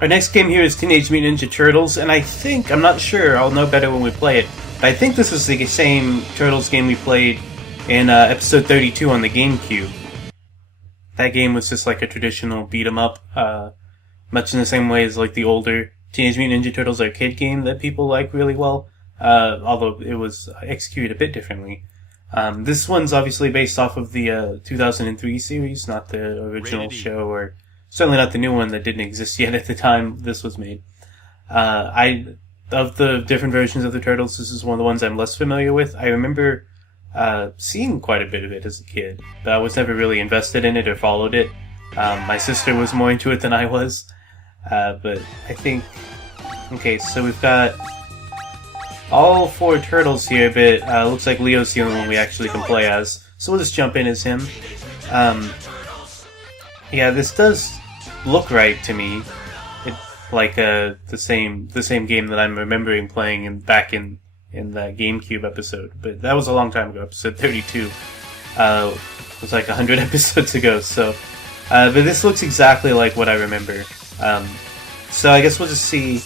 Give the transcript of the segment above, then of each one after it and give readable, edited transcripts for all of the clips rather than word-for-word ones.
Our next game here is Teenage Mutant Ninja Turtles, and I'm not sure, I'll know better when we play it, but I think this is the same Turtles game we played in episode 32 on the GameCube. That game was just like a traditional beat-em-up, much in the same way as like the older Teenage Mutant Ninja Turtles arcade game that people like really well, although it was executed a bit differently. This one's obviously based off of the 2003 series, not the original show, or certainly not the new one that didn't exist yet at the time this was made. Of the different versions of the Turtles, this is one of the ones I'm less familiar with. I remember seeing quite a bit of it as a kid, but I was never really invested in it or followed it. My sister was more into it than I was, but I think... Okay, so we've got all 4 turtles here, but looks like Leo's the only one we actually can play as, so we'll just jump in as him. Yeah, this does look right to me. It, like the same game that I'm remembering playing back in the GameCube episode, but that was a long time ago. Episode 32 was like 100 episodes ago. So, but this looks exactly like what I remember. So I guess we'll just see.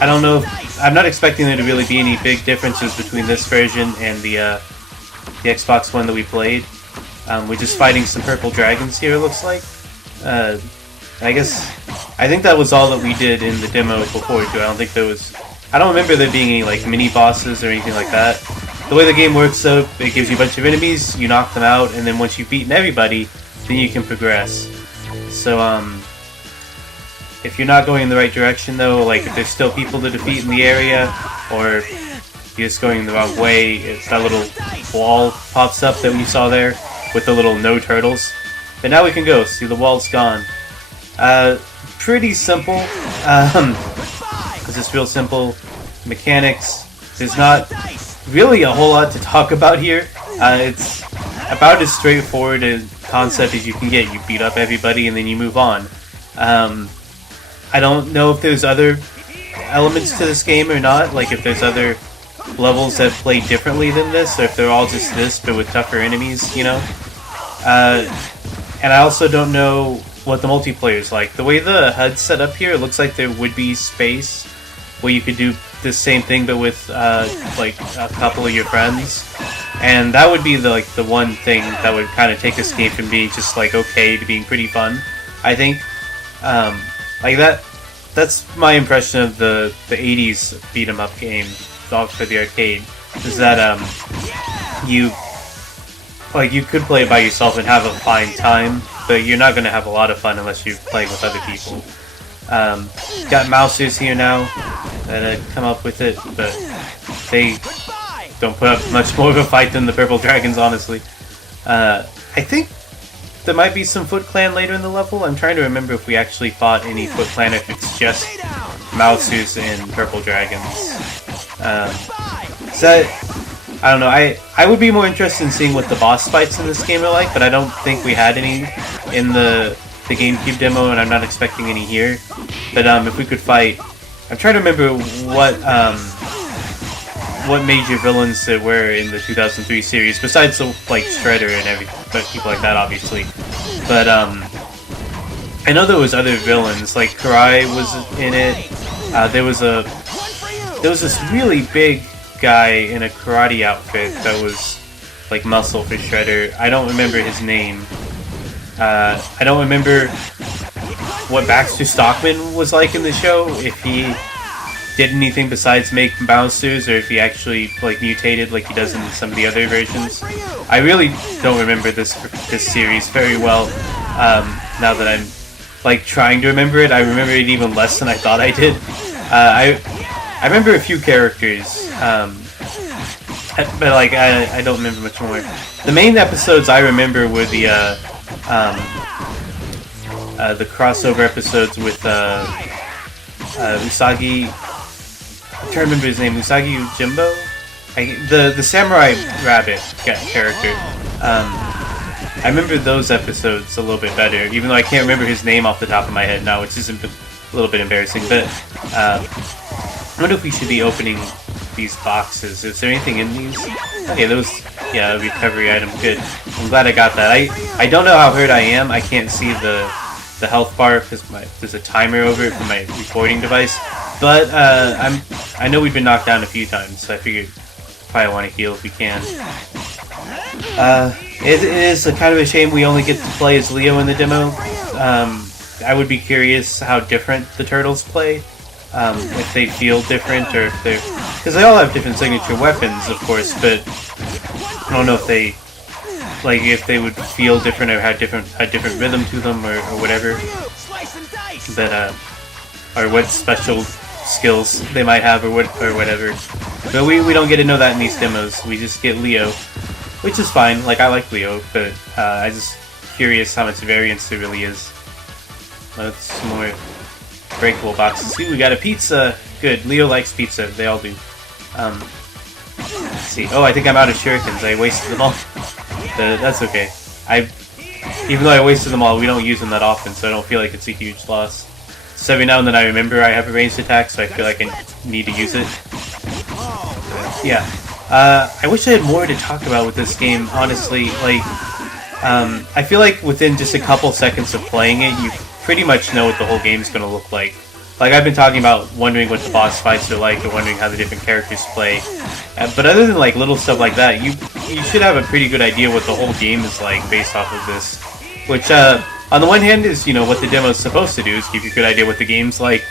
I don't know. I'm not expecting there to really be any big differences between this version and the Xbox one that we played. We're just fighting some purple dragons here, it looks like. I think that was all that we did in the demo before, too. I don't remember there being any, like, mini-bosses or anything like that. The way the game works, though, it gives you a bunch of enemies, you knock them out, and then once you've beaten everybody, then you can progress. So, if you're not going in the right direction, though, like, if there's still people to defeat in the area, or you're just going the wrong way, it's that little wall pops up that we saw there, with the little no turtles. But now we can go. See, the wall's gone. Pretty simple. It's just real simple mechanics. There's not really a whole lot to talk about here. It's about as straightforward a concept as you can get. You beat up everybody and then you move on. I don't know if there's other elements to this game or not. Like if there's other levels that play differently than this, or if they're all just this but with tougher enemies, you know? And I also don't know what the multiplayer is like. The way the HUD's set up here, it looks like there would be space where you could do the same thing but with like a couple of your friends. And that would be the one thing that would kind of take this game from being just like okay to being pretty fun, I think. Like that's my impression of the 80s beat 'em up game for the arcade, is that you could play it by yourself and have a fine time, but you're not going to have a lot of fun unless you're playing with other people. Got mousers here now that come up with it, but they don't put up much more of a fight than the purple dragons, honestly. I think there might be some Foot Clan later in the level. I'm trying to remember if we actually fought any Foot Clan, if it's just mousers and purple dragons. So I don't know, I would be more interested in seeing what the boss fights in this game are like, but I don't think we had any in the GameCube demo, and I'm not expecting any here. But if we could fight... I'm trying to remember what major villains there were in the 2003 series, besides like Shredder and but people like that, obviously. But I know there was other villains, like Karai was in it. There was this really big guy in a karate outfit that was like muscle for Shredder. I don't remember his name. I don't remember what Baxter Stockman was like in the show, if he did anything besides make bouncers, or if he actually like mutated like he does in some of the other versions. I really don't remember this series very well. Now that I'm like trying to remember it, I remember it even less than I thought I did. I remember a few characters, but like I don't remember much more. The main episodes I remember were the crossover episodes with Usagi. I'm trying to remember his name. Usagi Jimbo? The Samurai Rabbit character. I remember those episodes a little bit better, even though I can't remember his name off the top of my head now, which is a little bit embarrassing. But I wonder if we should be opening these boxes. Is there anything in these? Okay, those... Yeah, recovery item. Good. I'm glad I got that. I don't know how hurt I am. I can't see the the health bar because there's a timer over it for my recording device. But I know we've been knocked down a few times, so I figured probably want to heal if we can. It is a kind of a shame we only get to play as Leo in the demo. I would be curious how different the Turtles play. If they feel different, or if they're... Because they all have different signature weapons, of course, but I don't know if they... Like, if they would feel different or had different rhythm to them, or whatever. But, or what special skills they might have, or whatever. But we don't get to know that in these demos. We just get Leo, which is fine. Like, I like Leo, but I'm just curious how much variance there really is. Let's some more breakable boxes. See, we got a pizza. Good. Leo likes pizza. They all do. Let's see. Oh, I think I'm out of shurikens. I wasted them all. But that's okay. Even though I wasted them all, we don't use them that often, so I don't feel like it's a huge loss. So every now and then I remember I have a ranged attack, so I feel like I need to use it. Yeah. I wish I had more to talk about with this game, honestly. Like, I feel like within just a couple seconds of playing it, you pretty much know what the whole game's going to look like. Like, I've been talking about wondering what the boss fights are like, or wondering how the different characters play. But other than, like, little stuff like that, you should have a pretty good idea what the whole game is like based off of this. Which, on the one hand is, you know, what the demo is supposed to do, is give you a good idea what the game's like.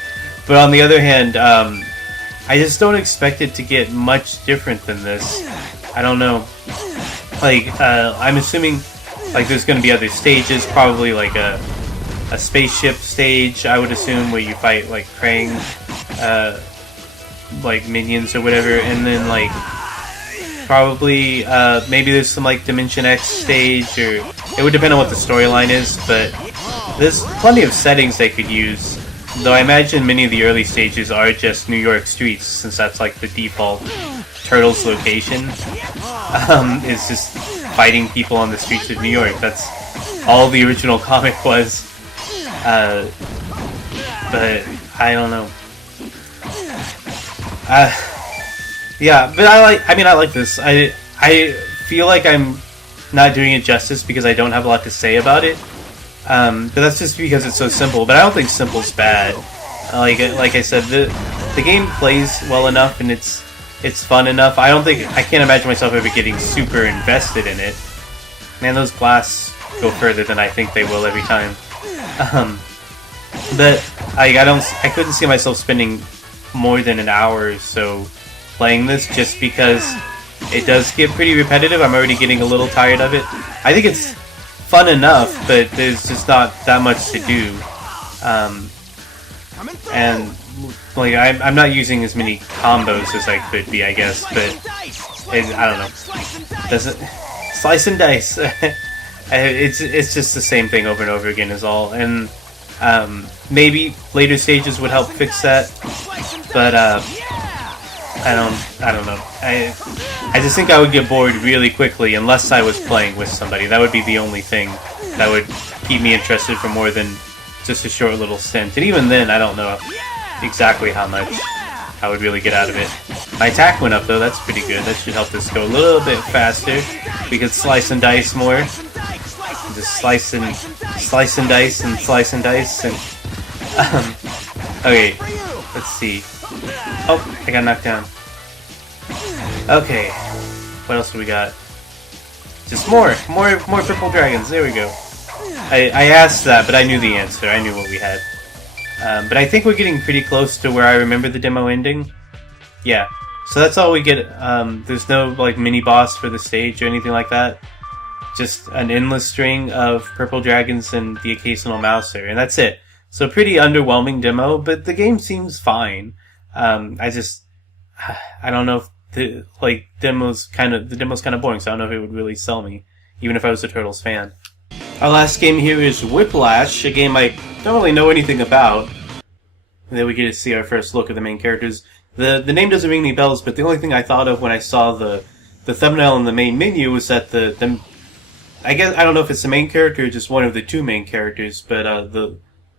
But on the other hand, I just don't expect it to get much different than this. I don't know. Like, I'm assuming, like, there's going to be other stages, probably, like, a spaceship stage, I would assume, where you fight, like, Krang, like, minions or whatever, and then, like, probably, maybe there's some, like, Dimension X stage, or it would depend on what the storyline is, but there's plenty of settings they could use, though I imagine many of the early stages are just New York streets, since that's, like, the default Turtles location. It's just fighting people on the streets of New York. That's all the original comic was. But I don't know. Yeah, but I like this. I feel like I'm not doing it justice because I don't have a lot to say about it. But that's just because it's so simple. But I don't think simple's bad. Like I said, the game plays well enough and it's fun enough. I can't imagine myself ever getting super invested in it. Man, those blasts go further than I think they will every time. But I couldn't see myself spending more than an hour or so playing this, just because it does get pretty repetitive. I'm already getting a little tired of it. I think it's fun enough, but there's just not that much to do. And like I'm not using as many combos as I could be, I guess. But I don't know. Doesn't slice and dice. It's just the same thing over and over again is all. And maybe later stages would help fix that. But I don't know. I just think I would get bored really quickly unless I was playing with somebody. That would be the only thing that would keep me interested for more than just a short little stint. And even then, I don't know exactly how much I would really get out of it. My attack went up though, that's pretty good. That should help this go a little bit faster. We could slice and dice more. Just slice and dice and slice and dice and okay, let's see. Oh, I got knocked down. Okay, what else do we got? Just more purple dragons. There we go. I asked that, but I knew the answer. I knew what we had. But I think we're getting pretty close to where I remember the demo ending. Yeah. So that's all we get. There's no like mini boss for the stage or anything like that. Just an endless string of purple dragons and the occasional mouser, and that's it. So pretty underwhelming demo, but the game seems fine. I don't know if the demo's kind of boring, so I don't know if it would really sell me, even if I was a Turtles fan. Our last game here is Whiplash, a game I don't really know anything about. And then we get to see our first look at the main characters. The name doesn't ring any bells, but the only thing I thought of when I saw the thumbnail in the main menu was that I guess I don't know if it's the main character or just one of the two main characters, but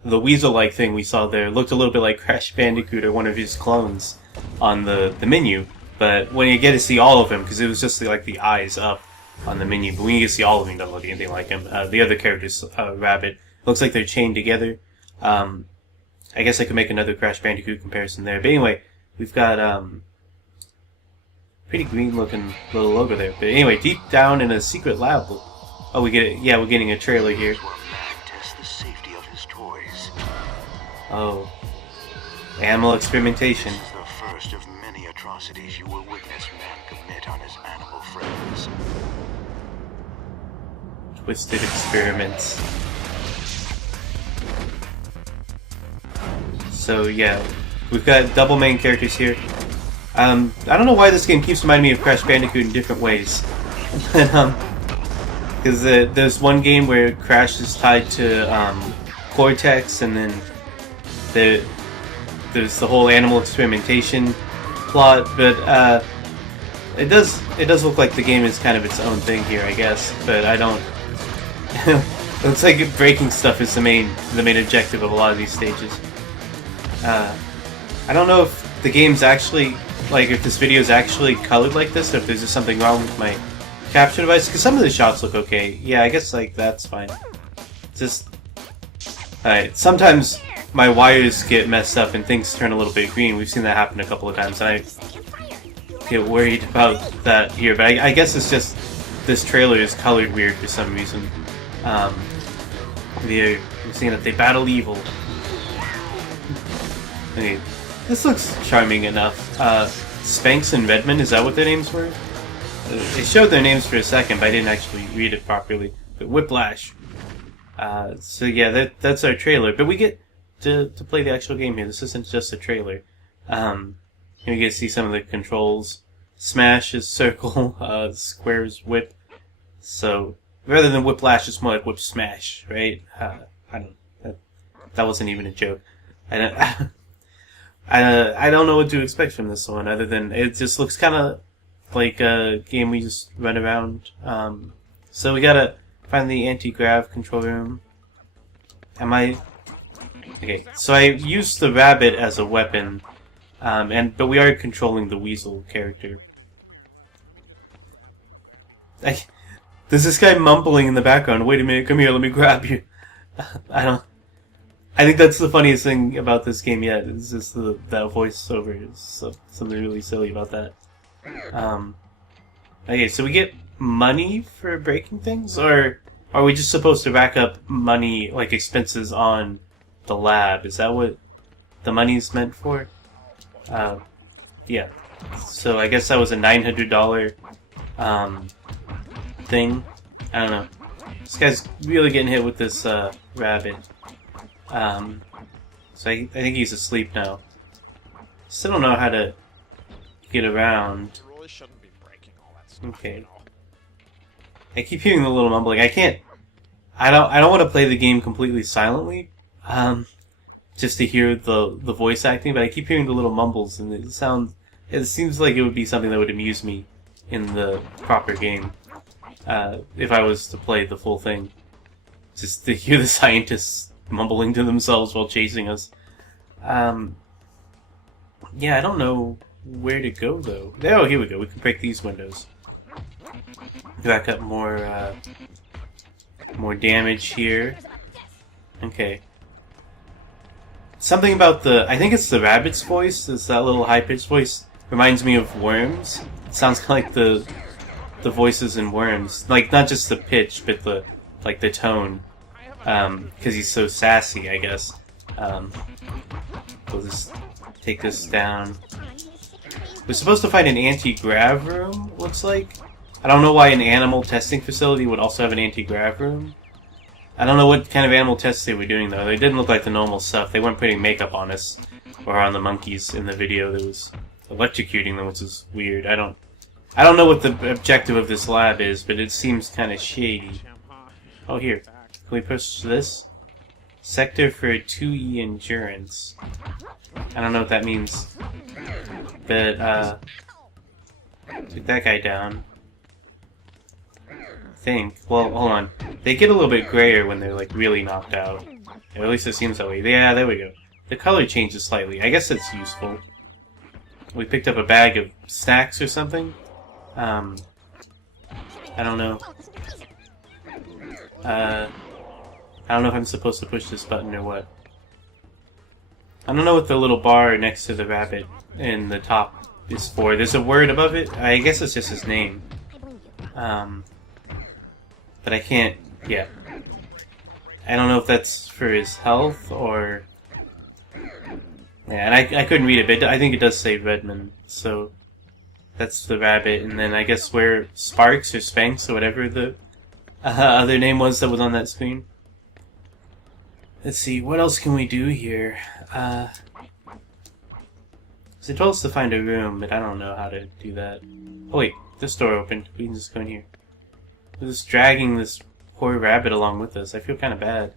the weasel-like thing we saw there looked a little bit like Crash Bandicoot or one of his clones on the menu. But when you get to see all of him, because it was just like the eyes up on the menu, but when you get to see all of him, don't look anything like him. The other characters, Rabbit, Looks like they're chained together. I guess I could make another Crash Bandicoot comparison there. But anyway, we've got pretty green looking little logo there. But anyway, deep down in a secret lab. Oh, we get it. Yeah, we're getting a trailer here. Oh, animal experimentation. This is the first of many atrocities you will witness man commit on his animal friends. Twisted experiments. So yeah, we've got double main characters here. I don't know why this game keeps reminding me of Crash Bandicoot in different ways. Because there's one game where Crash is tied to Cortex, and then there's the whole animal experimentation plot. But it does look like the game is kind of its own thing here, I guess. But I don't. It looks like breaking stuff is the main objective of a lot of these stages. I don't know if the game's actually, like, if this video is actually colored like this, or if there's just something wrong with my capture device, because some of the shots look okay. Yeah, I guess, like, that's fine. Just... Alright, sometimes my wires get messed up and things turn a little bit green. We've seen that happen a couple of times, and I get worried about that here, but I guess it's just this trailer is colored weird for some reason. We're seeing that they battle evil. Okay, this looks charming enough. Spanx and Redmond, is that what their names were? They showed their names for a second, but I didn't actually read it properly. But Whiplash. So yeah, that's our trailer. But we get to play the actual game here. This isn't just a trailer. And we get to see some of the controls. Smash is circle, square is whip. So rather than Whiplash, it's more like Whip Smash, right? I don't. That wasn't even a joke. I don't know what to expect from this one, other than it just looks kind of like a game we just run around. So we gotta find the anti-grav control room. Okay, so I used the rabbit as a weapon, but we are controlling the weasel character. There's this guy mumbling in the background. Wait a minute, come here, let me grab you. I think that's the funniest thing about this game yet. It's just that voiceover is something really silly about that. Okay, so we get money for breaking things, or are we just supposed to rack up money, like expenses on the lab? Is that what the money's meant for? Yeah. So I guess that was a $900 thing. I don't know. This guy's really getting hit with this rabbit. So I think he's asleep now. Still don't know how to get around. Okay. I keep hearing the little mumbling. I don't want to play the game completely silently, just to hear the voice acting, but I keep hearing the little mumbles, and it seems like it would be something that would amuse me in the proper game, if I was to play the full thing. Just to hear the scientists mumbling to themselves while chasing us. Yeah, I don't know where to go, though. Oh, here we go. We can break these windows. Back up more damage here. Okay. Something about I think it's the rabbit's voice. It's that little high-pitched voice. Reminds me of Worms. It sounds kind of like the voices in Worms. Like, not just the pitch, but the tone. Because he's so sassy, I guess. We'll just take this down. We're supposed to find an anti-grav room, looks like. I don't know why an animal testing facility would also have an anti-grav room. I don't know what kind of animal tests they were doing, though. They didn't look like the normal stuff. They weren't putting makeup on us or on the monkeys in the video. That was electrocuting them, which is weird. I don't know what the objective of this lab is, but it seems kind of shady. Oh, here. Can we push this? Sector for 2E endurance. I don't know what that means. But, took that guy down. I think. Well, hold on. They get a little bit grayer when they're, like, really knocked out. Or at least it seems that way. Yeah, there we go. The color changes slightly. I guess it's useful. We picked up a bag of snacks or something. I don't know. I don't know if I'm supposed to push this button or what. I don't know what the little bar next to the rabbit in the top is for. There's a word above it. I guess it's just his name. But I can't... Yeah. I don't know if that's for his health or... Yeah, and I couldn't read it, but I think it does say Redmond. So that's the rabbit. And then I guess where Sparks or Spanx or whatever the other name was that was on that screen. Let's see, what else can we do here? So it told us to find a room, but I don't know how to do that. Oh wait, this door opened. We can just go in here. We're just dragging this poor rabbit along with us. I feel kind of bad.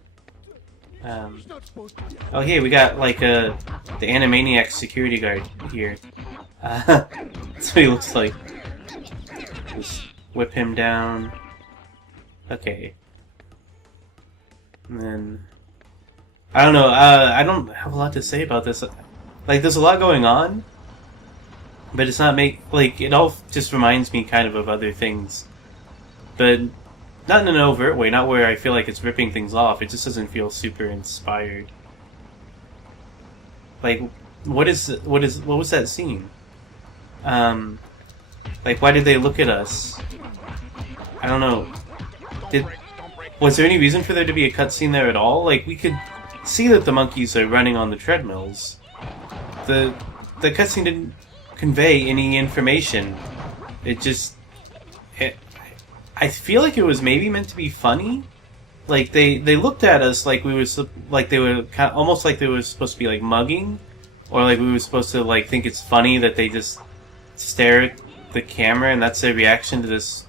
Oh hey, we got like the Animaniacs security guard here. That's what he looks like. Just whip him down. Okay. And then... I don't know, I don't have a lot to say about this. Like, there's a lot going on, but it's not it all just reminds me kind of other things. But not in an overt way, not where I feel like it's ripping things off, it just doesn't feel super inspired. Like, what was that scene? Like, why did they look at us? I don't know. Was there any reason for there to be a cutscene there at all? Like, we could see that the monkeys are running on the treadmills. The cutscene didn't convey any information. It just... I feel like it was maybe meant to be funny. Like, they looked at us like we was like they were kind of, almost like they were supposed to be like mugging, or like we were supposed to like think it's funny that they just stare at the camera and that's their reaction to this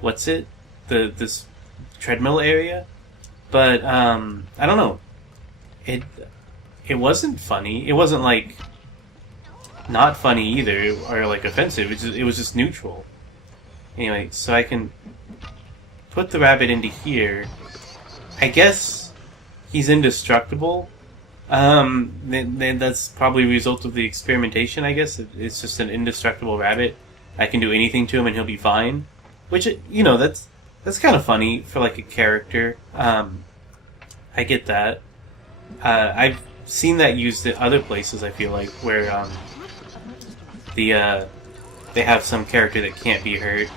what's it? This treadmill area. But I don't know. It wasn't funny. It wasn't like not funny either or like offensive. It was just neutral. Anyway, so I can put the rabbit into here. I guess he's indestructible. Then that's probably a result of the experimentation, I guess. It's just an indestructible rabbit. I can do anything to him and he'll be fine. Which, you know, that's kind of funny for like a character. I get that. I've seen that used at other places, I feel like, where they have some character that can't be hurt.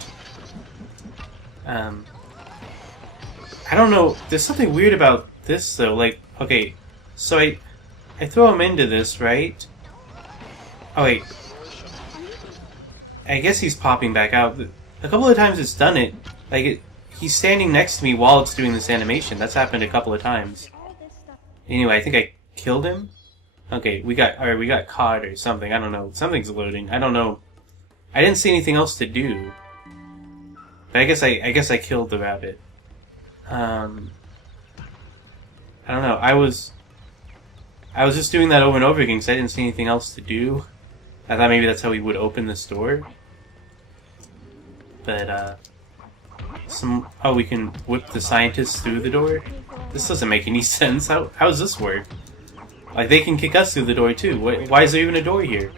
I don't know, there's something weird about this though. Like, okay, so I throw him into this, right? Oh wait, I guess he's popping back out. A couple of times it's done it. Like, he's standing next to me while it's doing this animation. That's happened a couple of times. Anyway, I think I killed him. Okay, we got caught or something. I don't know. Something's loading. I don't know. I didn't see anything else to do. But I guess I killed the rabbit. I don't know. I was just doing that over and over again because I didn't see anything else to do. I thought maybe that's how we would open this door. But oh, we can whip the scientists through the door? This doesn't make any sense. How does this work? Like, they can kick us through the door too. Why is there even a door here?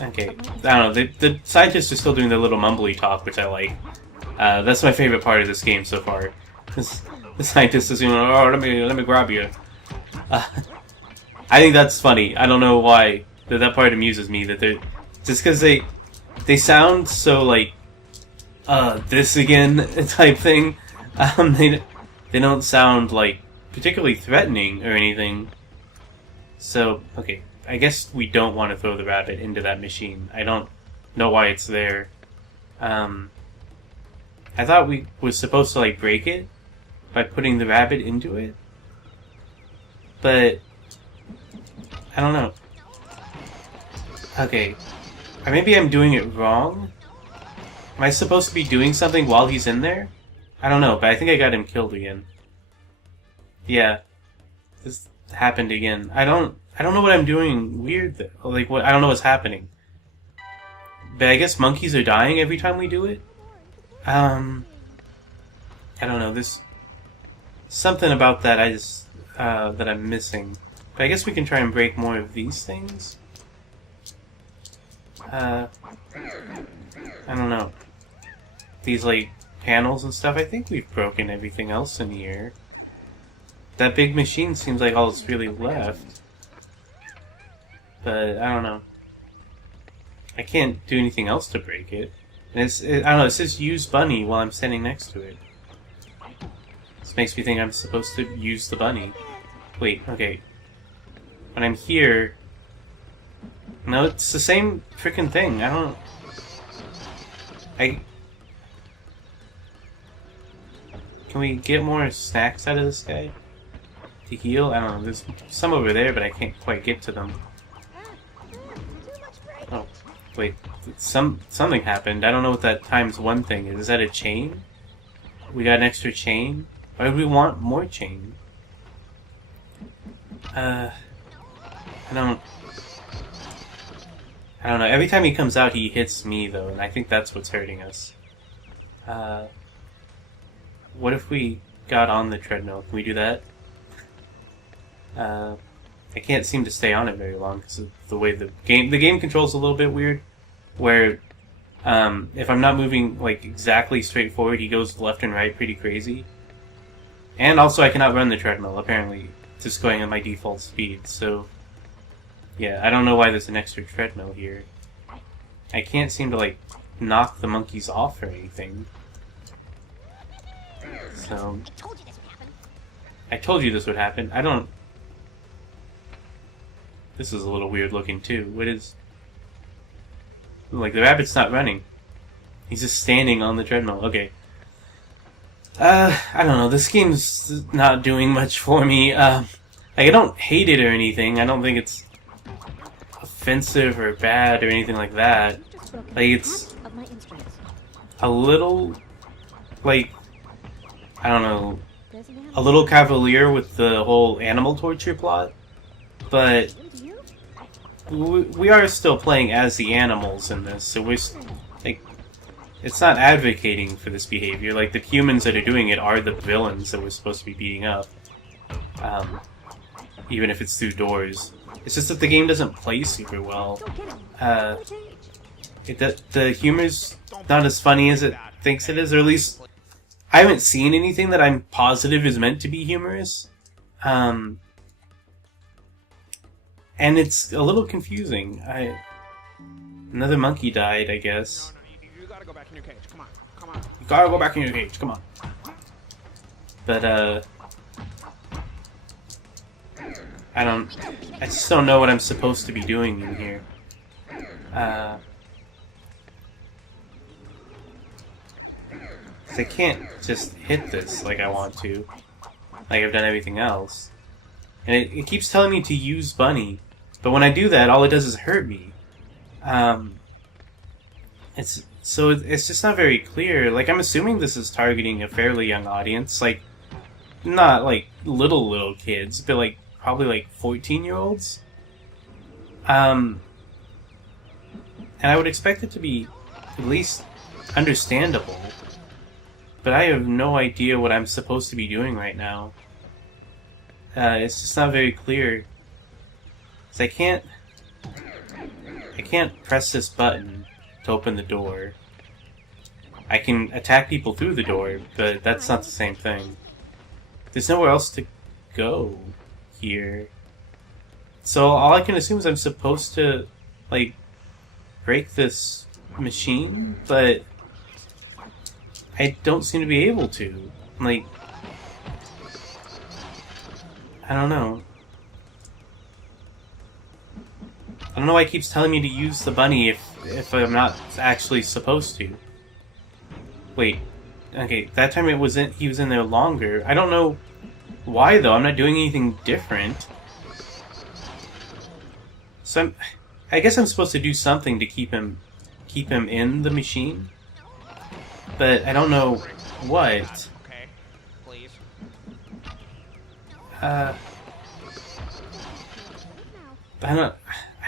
Okay, I don't know. The scientists are still doing their little mumbly talk, which I like. That's my favorite part of this game so far. The scientist is going, oh, let me grab you. I think that's funny. I don't know why. That part amuses me. That they're just because they sound so like this again type thing. They don't sound like particularly threatening or anything. So, okay, I guess we don't want to throw the rabbit into that machine. I don't know why it's there. I thought we was supposed to like break it by putting the rabbit into it, but I don't know. Okay, or maybe I'm doing it wrong. Am I supposed to be doing something while he's in there? I don't know, but I think I got him killed again. Yeah, this happened again. I don't know what I'm doing weird. Like, what? I don't know what's happening. But I guess monkeys are dying every time we do it. I don't know. There's something about that that I'm missing. But I guess we can try and break more of these things. I don't know. These like panels and stuff. I think we've broken everything else in here. That big machine seems like all that's really left. But, I don't know. I can't do anything else to break it. And I don't know, it says use bunny while I'm standing next to it. This makes me think I'm supposed to use the bunny. Wait, okay. When I'm here... No, it's the same freaking thing. Can we get more snacks out of this guy? To heal? I don't know. There's some over there, but I can't quite get to them. Oh, wait. Something happened. I don't know what that ×1 thing is. Is that a chain? We got an extra chain? Why do we want more chain? I don't know. Every time he comes out, he hits me, though, and I think that's what's hurting us. What if we got on the treadmill? Can we do that? I can't seem to stay on it very long because of the way the game controls a little bit weird. Where, if I'm not moving like exactly straight forward, he goes left and right pretty crazy. And also, I cannot run the treadmill apparently, just going at my default speed. So, yeah, I don't know why there's an extra treadmill here. I can't seem to like knock the monkeys off or anything. So, I told you this would happen. I don't. This is a little weird looking too. What is... Like, the rabbit's not running. He's just standing on the treadmill. Okay. I don't know. This game's not doing much for me. Like, I don't hate it or anything. I don't think it's offensive or bad or anything like that. Like, it's a little... Like, I don't know. A little cavalier with the whole animal torture plot. But... we are still playing as the animals in this, so we're like, it's not advocating for this behavior. Like, the humans that are doing it are the villains that we're supposed to be beating up, even if it's through doors. It's just that the game doesn't play super well. The humor's not as funny as it thinks it is, or at least I haven't seen anything that I'm positive is meant to be humorous. And it's a little confusing. Another monkey died, I guess. No, you gotta go back in your cage. Come on. You gotta go back in your cage, come on. But, I just don't know what I'm supposed to be doing in here. I can't just hit this like I want to. Like I've done everything else. And it keeps telling me to use bunny. But when I do that, all it does is hurt me. It's just not very clear. Like, I'm assuming this is targeting a fairly young audience. Like, not like little kids, but like probably like 14-year-olds. And I would expect it to be at least understandable. But I have no idea what I'm supposed to be doing right now. It's just not very clear. So I can't press this button to open the door. I can attack people through the door, but that's not the same thing. There's nowhere else to go here. So all I can assume is I'm supposed to, like, break this machine, but I don't seem to be able to. Like, I don't know. I don't know why it keeps telling me to use the bunny if I'm not actually supposed to. Wait. Okay, that time he was in there longer. I don't know why though. I'm not doing anything different. So I guess I'm supposed to do something to keep him in the machine. But I don't know what. Okay, please. I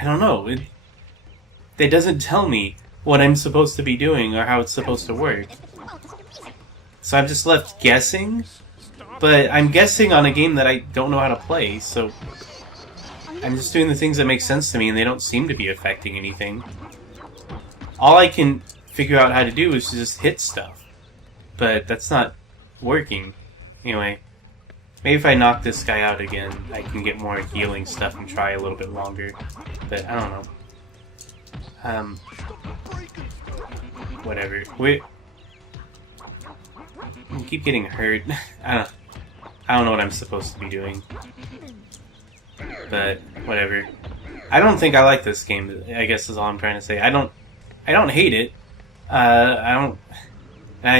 don't know. It doesn't tell me what I'm supposed to be doing or how it's supposed to work. So I'm just left guessing, but I'm guessing on a game that I don't know how to play, so I'm just doing the things that make sense to me and they don't seem to be affecting anything. All I can figure out how to do is to just hit stuff. but that's not working. Anyway, maybe if I knock this guy out again, I can get more healing stuff and try a little bit longer. But I don't know. Whatever. We keep getting hurt. I don't know what I'm supposed to be doing. But whatever. I don't think I like this game, I guess is all I'm trying to say. I don't hate it. I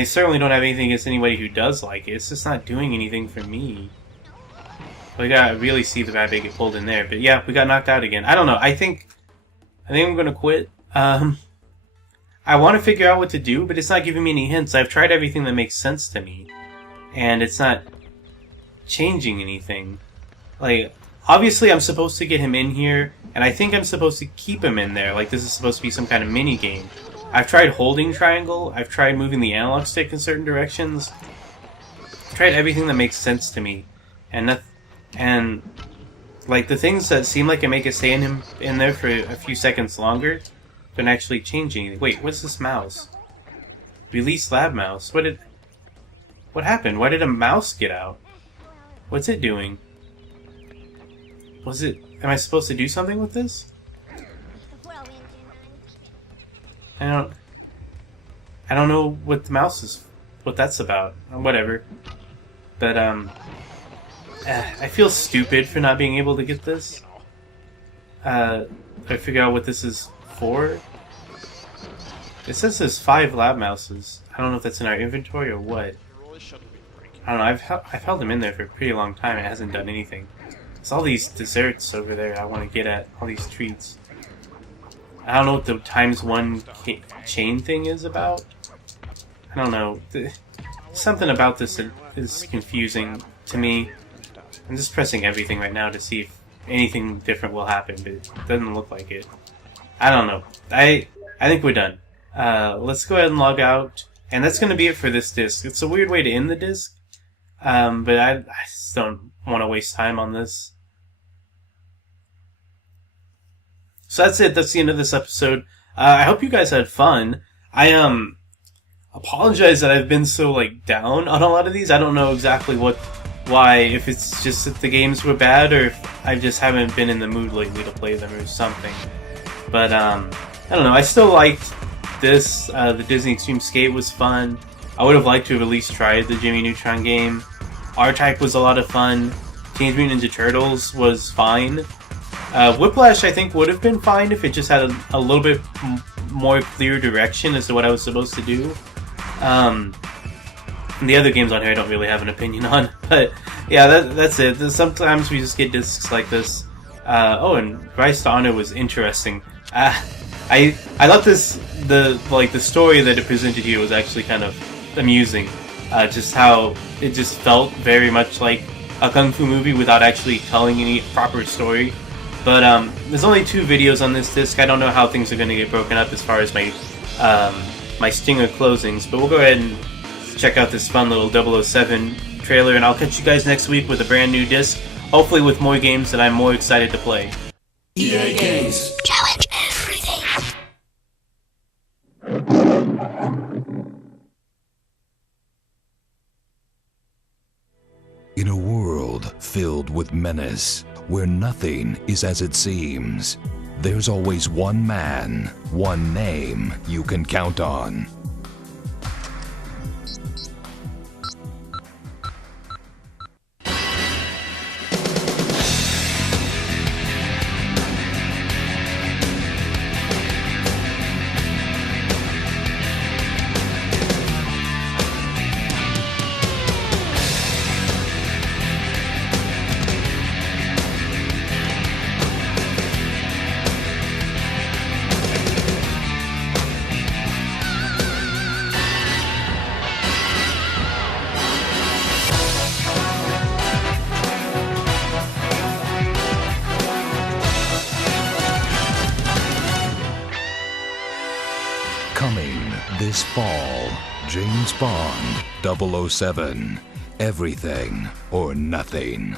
certainly don't have anything against anybody who does like it. It's just not doing anything for me. We gotta really see the rabbit get pulled in there. But yeah, we got knocked out again. I don't know. I think I'm gonna quit. I want to figure out what to do, but it's not giving me any hints. I've tried everything that makes sense to me, and it's not changing anything. Like, obviously I'm supposed to get him in here, and I think I'm supposed to keep him in there. Like, this is supposed to be some kind of mini game. I've tried holding triangle. I've tried moving the analog stick in certain directions. I've tried everything that makes sense to me, and like the things that seem like it make it stay in there for a few seconds longer don't actually change anything. Wait, what's this mouse? Release lab mouse. What happened? Why did a mouse get out? What's it doing? Am I supposed to do something with this? I don't know what the mouse is, what that's about. Whatever. But, I feel stupid for not being able to get this. I figure out what this is for. It says there's 5 lab mouses. I don't know if that's in our inventory or what. I don't know, I've held them in there for a pretty long time and it hasn't done anything. There's all these desserts over there I want to get at, all these treats. I don't know what the ×1 chain thing is about. I don't know. Something about this is confusing to me. I'm just pressing everything right now to see if anything different will happen, but it doesn't look like it. I don't know. I think we're done. Let's go ahead and log out. And that's going to be it for this disc. It's a weird way to end the disc. But I just don't want to waste time on this. So that's it. That's the end of this episode. I hope you guys had fun. I apologize that I've been so down on a lot of these. I don't know exactly why. If it's just that the games were bad, or if I just haven't been in the mood lately to play them, or something. But I don't know. I still liked this. The Disney Extreme Skate was fun. I would have liked to have at least tried the Jimmy Neutron game. R-Type was a lot of fun. Teenage Mutant Ninja Turtles was fine. Whiplash, I think, would have been fine if it just had a little bit more clear direction as to what I was supposed to do. And the other games on here I don't really have an opinion on. But yeah, that's it. Sometimes we just get discs like this. Oh, and Rise to Honor was interesting. I thought the story that it presented here was actually kind of amusing. Just how it just felt very much like a kung fu movie without actually telling any proper story. But there's only 2 videos on this disc. I don't know how things are going to get broken up as far as my my stinger closings. But we'll go ahead and check out this fun little 007 trailer, and I'll catch you guys next week with a brand new disc. Hopefully with more games that I'm more excited to play. EA Games. Challenge everything. In a world filled with menace, where nothing is as it seems, there's always one man, one name you can count on. Coming this fall, James Bond 007. Everything or nothing.